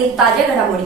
आपल्या परिसरातील दिवसभरातील ताज्या घडामोडी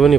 ধ্বনি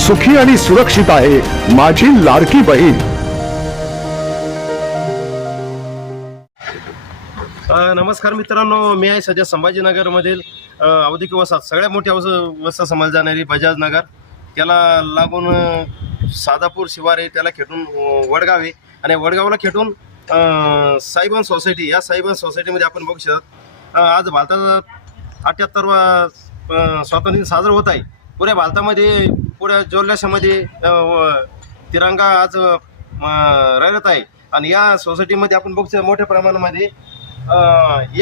सुखी आणि सुरक्षित आहे माझी लाडकी बहीण. नमस्कार मित्रांनो मी आहे सध्या संभाजीनगरमधील अ, औद्योगिक वसाहत सगळ्यात मोठी वस वसाहत समजली जाणारी बजाज नगर. त्याला लागून सादापूर शिवार आहे त्याला खेटून वडगाव आहे. आणि वडगावला खेटून साईबन साईबान सोसायटी या साईबान सोसायटीमध्ये आपण बघू शकतात आज भारताचा अठ्याहत्तरवा स्वातंत्र्य साजरा होत आहे. पुऱ्या भारतामध्ये पुढे जल्लोषामध्ये व- तिरंगा आज अ, आहे. आणि या सोसायटीमध्ये आपण बघतो मोठ्या प्रमाणामध्ये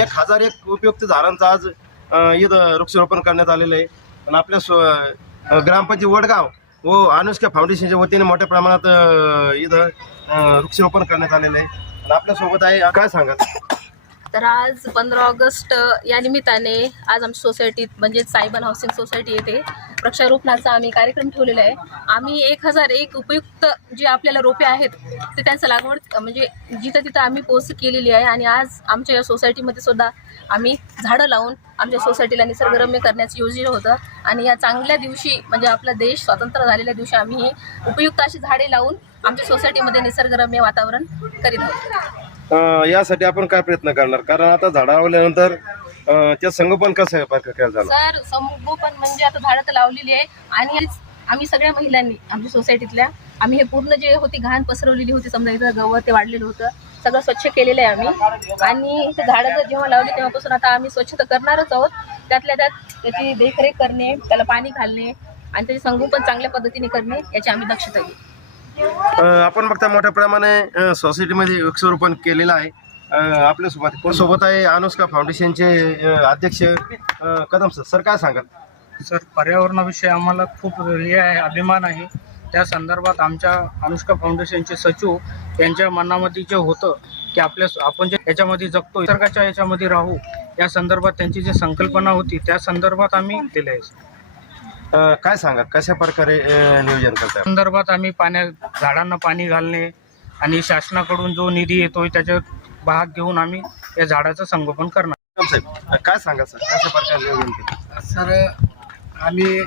एक हजार एक उपयुक्त झाडांचं आज इथं वृक्षारोपण करण्यात आलेलं आहे. आणि आपल्या स्व ग्रामपंचायत वडगाव व अनुष्का फाउंडेशनच्या वतीने मोठ्या प्रमाणात इथं वृक्षारोपण करण्यात आलेलं आहे. आणि आपल्यासोबत आहे काय सांगा तर आज पंधरा ऑगस्ट या निमित्ताने आज आमच्या सोसायटीत म्हणजेच सायबन हाऊसिंग सोसायटी येथे वृक्षारोपणाचा आम्ही कार्यक्रम ठेवलेला आहे. आम्ही एक हजार एक उपयुक्त जे आपल्याला रोपे आहेत ते त्यांचं लागवड म्हणजे जिथं तिथं आम्ही पोच केलेली आहे आणि आज आमच्या या सोसायटीमध्ये सुद्धा आम्ही झाडं लावून आमच्या सोसायटीला निसर्गरम्य करण्याचं योजना होतं. आणि या चांगल्या दिवशी म्हणजे आपला देश स्वतंत्र झालेल्या दिवशी आम्ही ही उपयुक्त अशी झाडे लावून आमच्या सोसायटीमध्ये निसर्गरम्य वातावरण करीत आहोत. यासाठी आपण काय प्रयत्न करणार? कारण आता झाडं लावल्यानंतर त्या संगोपन कसं आहे? प्रकार झालं. सर संगोपन म्हणजे आता झाडं तर लावलेली आहे. आणि आम्ही सगळ्या महिलांनी आमच्या सोसायटीतल्या आम्ही हे पूर्ण जे होती घाण पसरवलेली होती समजा इथं गवत ते वाढलेलं होतं सगळं स्वच्छ केलेलं आहे आम्ही. आणि इथे झाडं जर जेव्हा लावली तेव्हापासून आता आम्ही स्वच्छता करणारच आहोत. त्यातल्या त्यात त्याची देखरेख करणे त्याला पाणी घालणे आणि त्याचे संगोपन चांगल्या पद्धतीने करणे याची आम्ही दक्षता घेऊ. आपण बघता मोठ्या प्रमाणे सोसायटीमध्ये वृक्षारोपण केलेलं आहे. आपल्यासोबत सोबत आहे अनुष्का फाउंडेशनचे अध्यक्ष. कदम सर सर काय सांगाल? सर पर्यावरणाविषयी आम्हाला खूप हे आहे अभिमान आहे. त्या संदर्भात आमच्या अनुष्का फाउंडेशनचे सचिव यांच्या मनामध्ये जे होतं की आपल्या आपण जे याच्यामध्ये जगतो निसर्गाच्या याच्यामध्ये राहू या संदर्भात त्यांची जी संकल्पना होती त्या संदर्भात आम्ही दिले आहे काय सांगा कशा प्रकारे नियोजन करताय? संदर्भात आम्ही पाण्या झाडांना पाणी घालणे आणि शासनाकडून जो निधी येतोय त्याच्यात भाग घेऊन आम्ही या झाडाचं संगोपन करणार. साहेब काय सांगा सर? कशा प्रकारे सर आम्ही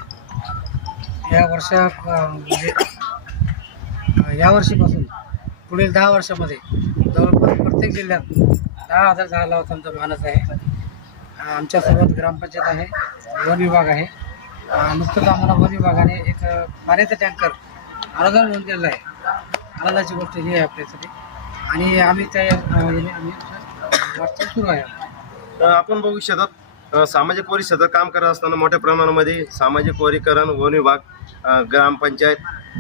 या वर्षा म्हणजे या वर्षीपासून पुढील दहा वर्षामध्ये जवळपास प्रत्येक जिल्ह्यात दहा हजार झाडं लावतांचा मानस आहे. आमच्यासोबत ग्रामपंचायत आहे वन विभाग आहे. नुकतंच आम्हाला वन विभागाने एक पाण्याचा टँकर अनुदान दिलेलं आहे. आनंदाची गोष्ट ही आहे आपल्यासाठी. आणि आम्ही त्या अ, याने आम्ही वाटचाल सुरू आहे. अ, आपण बघू शकतात अ, सामाजिक परिषदेत काम करत असताना मोठ्या प्रमाणामध्ये सामाजिक वरीकरण वन विभाग अ, ग्रामपंचायत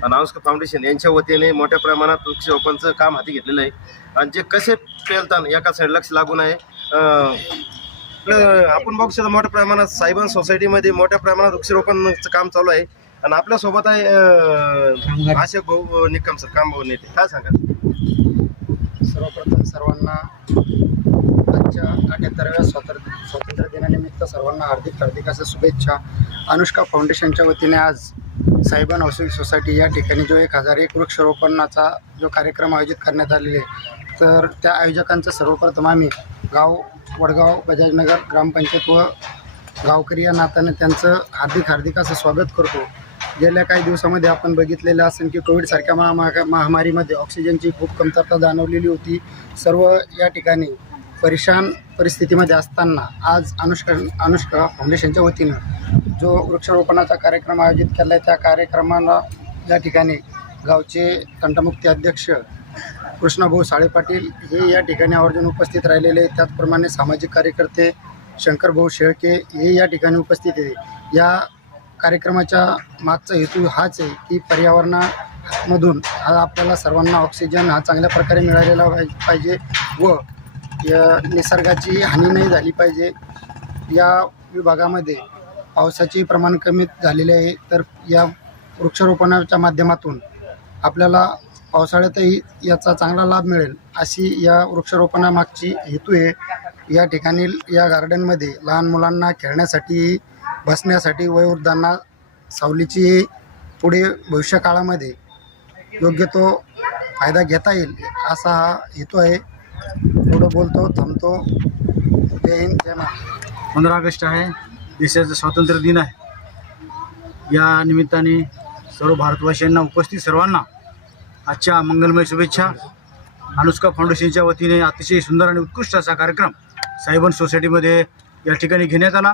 नावस्कर फाउंडेशन यांच्या वतीने मोठ्या प्रमाणात वृक्षरोपणचं काम हाती घेतलेलं आहे. आणि जे कसे पेलताना साईड लक्ष लागून आहे अ, आपलं- आपण बघू शकतो मोठ्या प्रमाणात सायबन सोसायटीमध्ये मोठ्या प्रमाणात वृक्षरोपणचं काम चालू आहे. आणि आपल्यासोबत आहे अ, भाऊ निकम सर काम भाऊ नेते काय सांगा सर्वप्रथम सर्वांना आजच्या अठ्याहत्तराव्या स्वातंत्र्य स्वातंत्र्य दिनानिमित्त सर्वांना हार्दिक हार्दिक अशा शुभेच्छा. अनुष्का फाउंडेशनच्या वतीने आज साहेबन हाऊसिंग सोसायटी या ठिकाणी जो एक हजार एक वृक्षारोपणाचा जो कार्यक्रम आयोजित करण्यात आलेले आहे तर त्या आयोजकांचं सर्वप्रथम आम्ही गाव वडगाव बजाजनगर ग्रामपंचायत व गावकरी या नात्याने त्यांचं हार्दिक हार्दिक असं स्वागत करतो. गेल्या काही दिवसामध्ये आपण बघितलेलं असेल की कोविडसारख्या महामा महामारीमध्ये ऑक्सिजनची खूप कमतरता जाणवलेली होती सर्व या ठिकाणी परेशान परिस्थितीमध्ये असताना आज अनुष्का अनुष्का फाउंडेशनच्या वतीनं जो वृक्षारोपणाचा कार्यक्रम आयोजित केला आहे त्या कार्यक्रमाला या ठिकाणी गावचे तंटमुक्ती अध्यक्ष कृष्णाभाऊ साळे पाटील हे या ठिकाणी आवर्जून उपस्थित राहिलेले आहेत. त्याचप्रमाणे सामाजिक कार्यकर्ते शंकरभाऊ शेळके हे या ठिकाणी उपस्थित आहे या कार्यक्रमाच्या मागचा हेतू हाच आहे की पर्यावरणामधून हा आपल्याला सर्वांना ऑक्सिजन हा चांगल्या प्रकारे मिळालेला पाहिजे व या निसर्गाची हानी नाही झाली पाहिजे. या विभागामध्ये पावसाचे प्रमाण कमी झालेले आहे. तर या वृक्षारोपणाच्या माध्यमातून आपल्याला पावसाळ्यातही याचा चांगला लाभ मिळेल अशी या वृक्षारोपणामागची हेतू आहे. या ठिकाणी या गार्डनमध्ये लहान मुलांना खेळण्यासाठी बसण्यासाठी वयोवृद्धांना सावलीची पुढे भविष्यकाळामध्ये योग्य तो फायदा घेता येईल असा हा हेतू आहे. पुढं बोलतो थांबतो. जय हिंद जय महाराष्ट्र. पंधरा ऑगस्ट आहे. देशाचा स्वातंत्र्य दिन आहे. या निमित्ताने सर्व भारतवासियांना उपस्थित सर्वांना आजच्या मंगलमय शुभेच्छा. अनुष्का फाउंडेशनच्या वतीने अतिशय सुंदर आणि उत्कृष्ट असा कार्यक्रम सायबन सोसायटीमध्ये या ठिकाणी घेण्यात आला.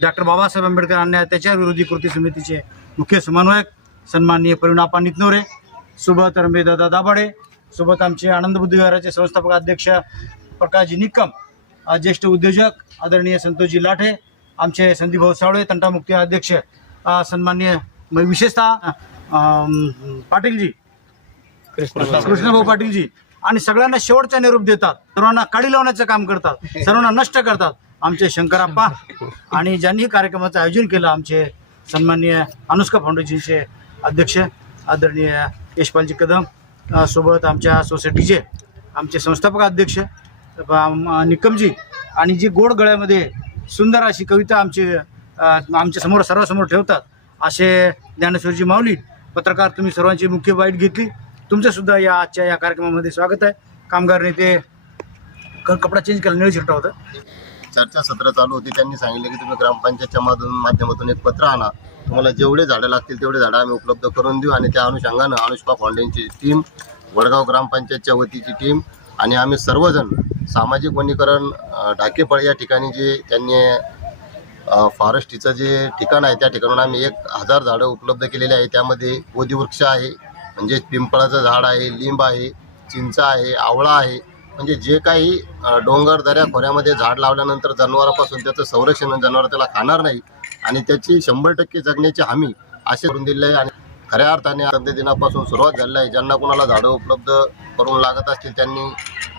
डॉक्टर बाबासाहेब आंबेडकर त्याच्या विरोधी कृती समितीचे मुख्य समन्वयक सन्माननीय परिणापा नितनोरे सोबत रमेशदादा दाभाडे सोबत आमचे आनंद बुद्धिविहाराचे संस्थापक अध्यक्ष प्रकाशजी निकम ज्येष्ठ उद्योजक आदरणीय संतोषजी लाठे आमचे संदीपभाऊ सावळे तंटामुक्ती अध्यक्ष सन्माननीय विशेषतः पाटीलजी कृष्णभाऊ पाटीलजी. आणि सगळ्यांना शेवटचा निरोप देतात. सर्वांना काडी लावण्याचं काम करतात. सर्वांना नष्ट करतात. आमचे शंकरप्पा आणि ज्यांनी कार्यक्रमाचं आयोजन केलं आमचे सन्माननीय अनुष्का फाउंडेशनचे अध्यक्ष आदरणीय यशपालजी कदम सोबत आमच्या सोसायटीचे आमचे संस्थापक अध्यक्ष निकमजी आणि जी गोड गळ्यामध्ये सुंदर अशी कविता आमची आमच्यासमोर सर्वांसमोर ठेवतात असे ज्ञानेश्वरजी माऊली पत्रकार तुम्ही सर्वांची मुख्य बाईट घेतली. तुमचंसुद्धा या आजच्या या कार्यक्रमामध्ये स्वागत आहे. कामगार नेते क- कपडा चेंज केला निळ शिरटा होता. चर्चा सत्र चालू होती. त्यांनी सांगितले की तुम्ही ग्रामपंचायतच्या माधून माध्यमातून एक पत्र आणा. तुम्हाला जेवढे झाडं लागतील तेवढे झाडं आम्ही उपलब्ध करून देऊ आणि त्या अनुषंगानं अनुष्का फाउंडेशनची टीम वडगाव ग्रामपंचायतच्या वतीची टीम आणि आम्ही सर्वजण सामाजिक वनीकरण ढाकेपळ ढाकेफळ या ठिकाणी जे त्यांनी फॉरेस्टीचं जे ठिकाण आहे त्या ठिकाणून आम्ही एक हजार झाडं उपलब्ध केलेले आहे. त्यामध्ये बोधीवृक्ष आहे म्हणजे पिंपळाचं झाड आहे लिंब आहे चिंच आहे आवळा आहे. म्हणजे जे काही डोंगर दऱ्या खोऱ्यामध्ये झाड लावल्यानंतर जनावरापासून त्याचं संरक्षण जनावर त्याला खाणार नाही आणि त्याची शंभर टक्के जगण्याची हमी असे करून दिले आहे आणि खऱ्या अर्थाने स्वातंत्र्य दिनापासून सुरुवात झालेली आहे. ज्यांना कोणाला झाडं उपलब्ध करून लागत असतील त्यांनी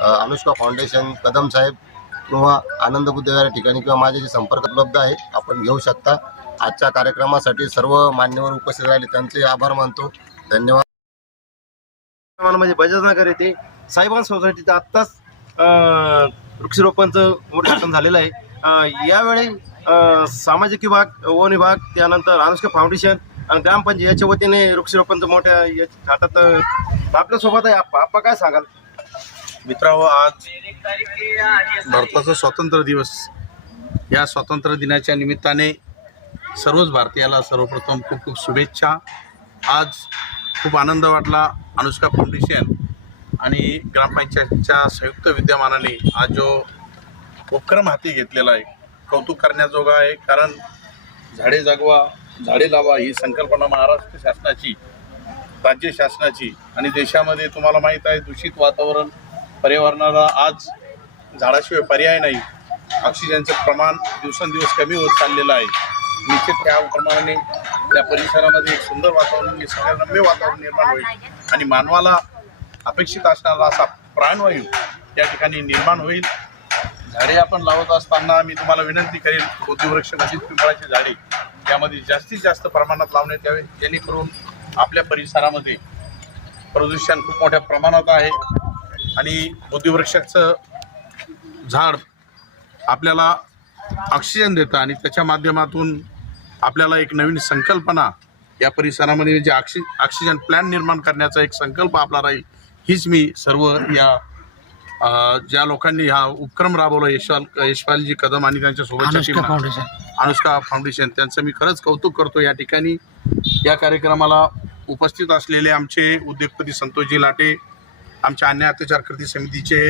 अनुष्का फाउंडेशन कदम साहेब किंवा आनंद बुद्ध या ठिकाणी किंवा माझ्याशी संपर्क उपलब्ध आहे. आपण घेऊ शकता. आजच्या कार्यक्रमासाठी सर्व मान्यवर उपस्थित राहिले. त्यांचे आभार मानतो. धन्यवाद. म्हणजे बजाजनगर येथे साईबान सोसायटीचं आत्ताच वृक्षरोपणचं उद्घाटन झालेलं आहे. यावेळी सामाजिक विभाग वन विभाग त्यानंतर अनुष्का फाउंडेशन आणि ग्रामपंचायत याच्या वतीने वृक्षरोपणचं मोठ्या या थाटात आपल्यासोबत आहे. आप्पा काय सांगाल? मित्रांनो आज भारताचा स्वातंत्र्य दिवस. या स्वातंत्र्य दिनाच्या निमित्ताने सर्वच भारतीयाला सर्वप्रथम खूप खूप शुभेच्छा. आज खूप आनंद वाटला. अनुष्का फाउंडेशन आणि ग्रामपंचायतच्या संयुक्त विद्यमानाने आज जो उपक्रम हाती घेतलेला आहे कौतुक करण्याजोगा आहे कारण झाडे जगवा झाडे लावा ही संकल्पना महाराष्ट्र शासनाची राज्य शासनाची आणि देशामध्ये तुम्हाला माहीत आहे दूषित वातावरण पर्यावरणाला आज झाडाशिवाय पर्याय नाही. ऑक्सिजनचं प्रमाण दिवसेंदिवस कमी होत चाललेलं आहे. निश्चित त्या प्रमाणाने त्या परिसरामध्ये एक सुंदर वातावरण निसर्गरम्य वातावरण निर्माण होईल. आणि मानवाला अपेक्षित असणारा असा प्राणवायू या ठिकाणी निर्माण होईल. झाडे आपण लावत असताना मी तुम्हाला विनंती करेन बुद्धिवृक्ष म्हणजे पिंपळाची झाडे यामध्ये जास्तीत जास्त प्रमाणात लावण्यात यावे जेणेकरून आपल्या परिसरामध्ये प्रदूषण खूप मोठ्या प्रमाणात आहे आणि बुद्धिवृक्षाचं झाड आपल्याला ऑक्सिजन देतं आणि त्याच्या माध्यमातून आपल्याला एक नवीन संकल्पना या परिसरामध्ये जे ऑक्सि ऑक्सिजन प्लॅन निर्माण करण्याचा एक संकल्प आपला राहील हीच मी सर्व या ज्या लोकांनी हा उपक्रम राबवला यशवाल यशपालजी कदम आणि त्यांच्या सोबतच्या अनुष्का फाउंडेशन. त्यांचं मी खरंच कौतुक करतो या ठिकाणी. या कार्यक्रमाला उपस्थित असलेले आमचे उद्योगपती संतोषजी लाटे आमच्या अन्याय अत्याचार कृती समितीचे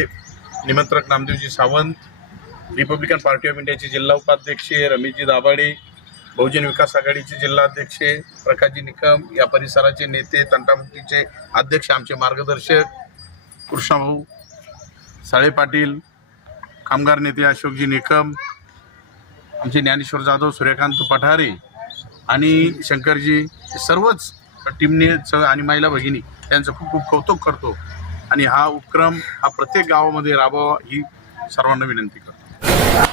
निमंत्रक Namdevji Sawant Republican Party of इंडियाचे जिल्हा उपाध्यक्ष रमेशजी दाभाडे बहुजन विकास आघाडीचे जिल्हाध्यक्ष प्रकाशजी निकम या परिसराचे नेते तंटामुक्तीचे अध्यक्ष आमचे मार्गदर्शक कृष्णाभाऊ साळे पाटील कामगार नेते अशोकजी निकम आमचे ज्ञानेश्वर जाधव सूर्यकांत पठारे आणि शंकरजी सर्वच टीमने आणि महिला भगिनी त्यांचं खूप खूप कौतुक करतो. आणि हा उपक्रम हा प्रत्येक गावामध्ये राबवावा ही सर्वांना विनंती करतो.